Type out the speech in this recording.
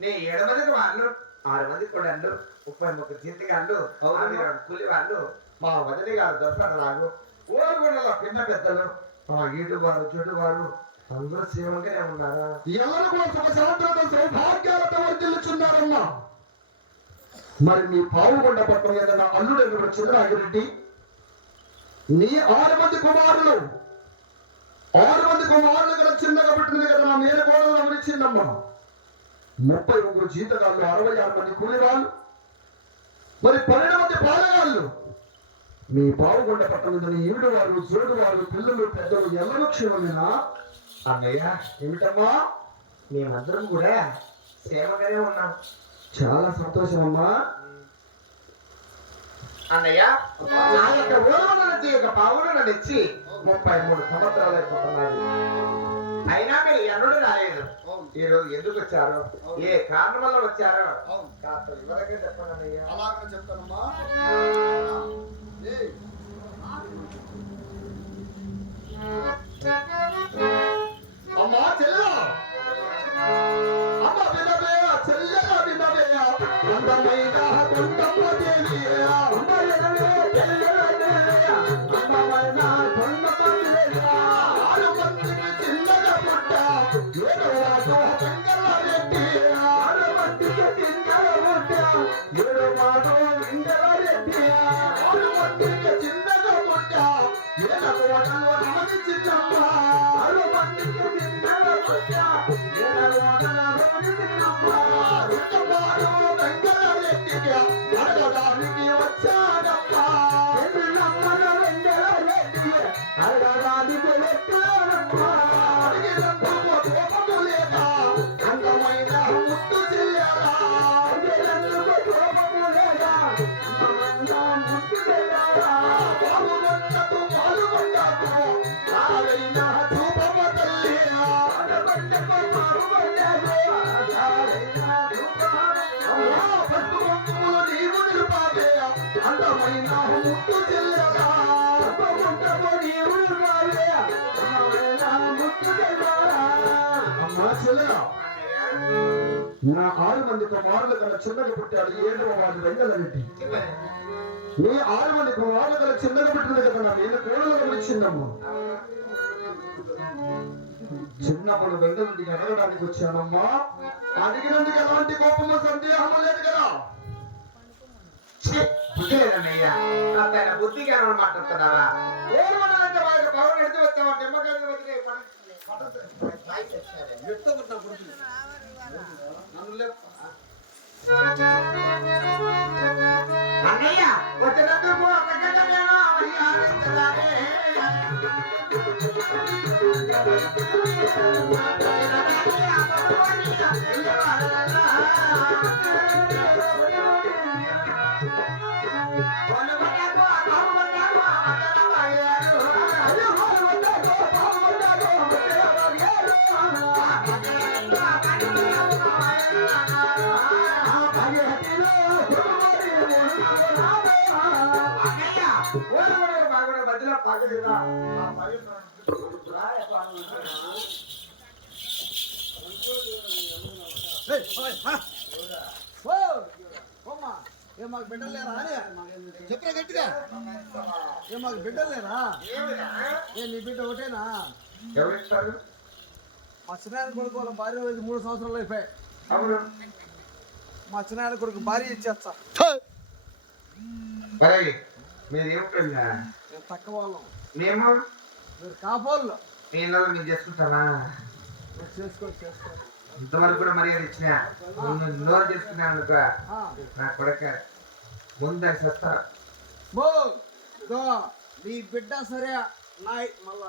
నీ 7 మందికి వాళ్ళు 6 మంది కూడా 30 జీతికి కూలి వాళ్ళు మా వదిలి గారు దొరకలాగు ఊరుగుండలో పిన్న పెద్దలు మా ఈడు వారు చెడు వారు అందరూ సేవగానే ఉన్నారా? సౌభాగ్యాలతో వర్తిల్లుచున్నారమ్మా. మరి మీ పావుగొండ పట్టణం ఏదైనా అల్లుడు చంద్రాగిరెడ్డి నీ 6 మంది కుమారులు గల చిన్నగా పుట్టింది కదా నా మీద కోడలు గమనించిందమ్మా. 31 జీతగాళ్ళు 66 మంది కూలివాళ్ళు మరి 12 మంది పాలగాళ్ళు మీ పావుగొండ పట్టణం ఈడు వారు చూడు వారు పిల్లలు పెద్దలు ఎల్లరూ క్షేమమేనా? అన్నయ్య ఏమిటమ్మా మేమందరం కూడా సేవగానే ఉన్నాం. చాలా సంతోషం అమ్మా. అన్నయ్య నా యొక్క ఊరు నుంచి ఒక పావులు నన్ను ఇచ్చి 33 సంవత్సరాలు అయిపోతున్నాయి. అయినా మీరు ఎన్నడూ రాలేదు. ఈరోజు ఎందుకు వచ్చారు, ఏ కారణం వల్ల వచ్చారో కాస్త వివరంగా చెప్పండి అన్నయ్య. అలాగే చెప్తానమ్మా. అమ్మా చెల్లె అమ్మ వినవే చెల్లె వినవే అందమైన కొండమ్మ దేవి అమ్మ వినవే చెల్లె అందమైన కొండమ్మ దేవి 6 మందికి చిన్నగా పుట్ట 7 వాడు వెంగళ రెడ్డి 6 మందికి చిన్నగా పుట్ట 7 వాడు వెంగళ రెడ్డి 6 మందికి చిన్నగా పుట్ట 7 వాడలో రమణి చిన్నమ్మ 6 మందికి చిన్నగా పుట్ట 7 వాడలో రమణి చిన్నమ్మ చిన్నవాడు వెంగళ రెడ్డికి అడగడానికి వచ్చానమ్మా చిన్నమ్మను వెంగళ రెడ్డి అడగడానికి వచ్చానమ్మా అడిగినందుకు కోపము లేక అందమైన ముట్టు చెయ్యాలా అడిగినందుకు కోపము లేక అందమైన ముట్టు చెయ్యాలా పాల్గొన్నకు పాల్గొన్నకు నాలైన చూపమ తల్లి ఆడబడ్డకు పాల్గొన్నకు నాలైన చూపమ పట్టుకొమ్ములు నీవు నిలుపాలే అందమైన ముట్టు చెయ్యాలా పట్టుకొమ్ములు నీవు నిలుపాలే అందమైన ముట్టు చెయ్యాలా. అమ్మా చెల్లె నా 6 మంది కుమారులు గల చిన్నగా పుట్టాడు 7వ వాడు వెంగళ రెడ్డి. నీ 6 మంది కుమారులు గల చిన్నగా పుట్టింది కదా నా మీద కోడలు గమనించిందమ్మా. చిన్నప్పుడు వెంగళ రెడ్డికి అడగడానికి వచ్చానమ్మా. అడిగినందుకు ఎలాంటి కోపము సందేహము లేదు కదా. లేదన్నయ్యా అంత బుద్ధిగా మాట్లాడుతున్నావా? ఓర్వనంటే వాళ్ళకి పవన్ ఎడితే వచ్చావా నిమ్మకాయలు వదిలే అన్నయ్య వచ్చినందుకు ఒక గంట నేను ఆడించగానే. మధ్యలో పాకలేదా ఏ మాకు బిడ్డలు లేరా అని చెప్పరా గట్టిగా. ఏ మాకు బిడ్డలు లేరా? ఏ నీ బిడ్డ ఒకటేనా? ఎవరిస్తారు? మా చిన్నాయన కొడుకు వాళ్ళ భార్య 3 సంవత్సరాలు అయిపోయాయి. అవును. మా చిన్నాయన కొడుకు భార్య ఇచ్చేస్తా. మరి మీరు ఏమిటన్నా మేము తక్కువ వాళ్ళం, మేము మీరు కాపోళ్ళు. నేను మీరు చేసుకుంటానా? చేసుకో. ఇంతవరకు కూడా మర్యాద ఇచ్చిన నోరు చేసుకున్నా అనుకో నా కొడక ముందు సత్తా. బో ఇదో నీ బిడ్డ సరే నాయ్ మళ్ళా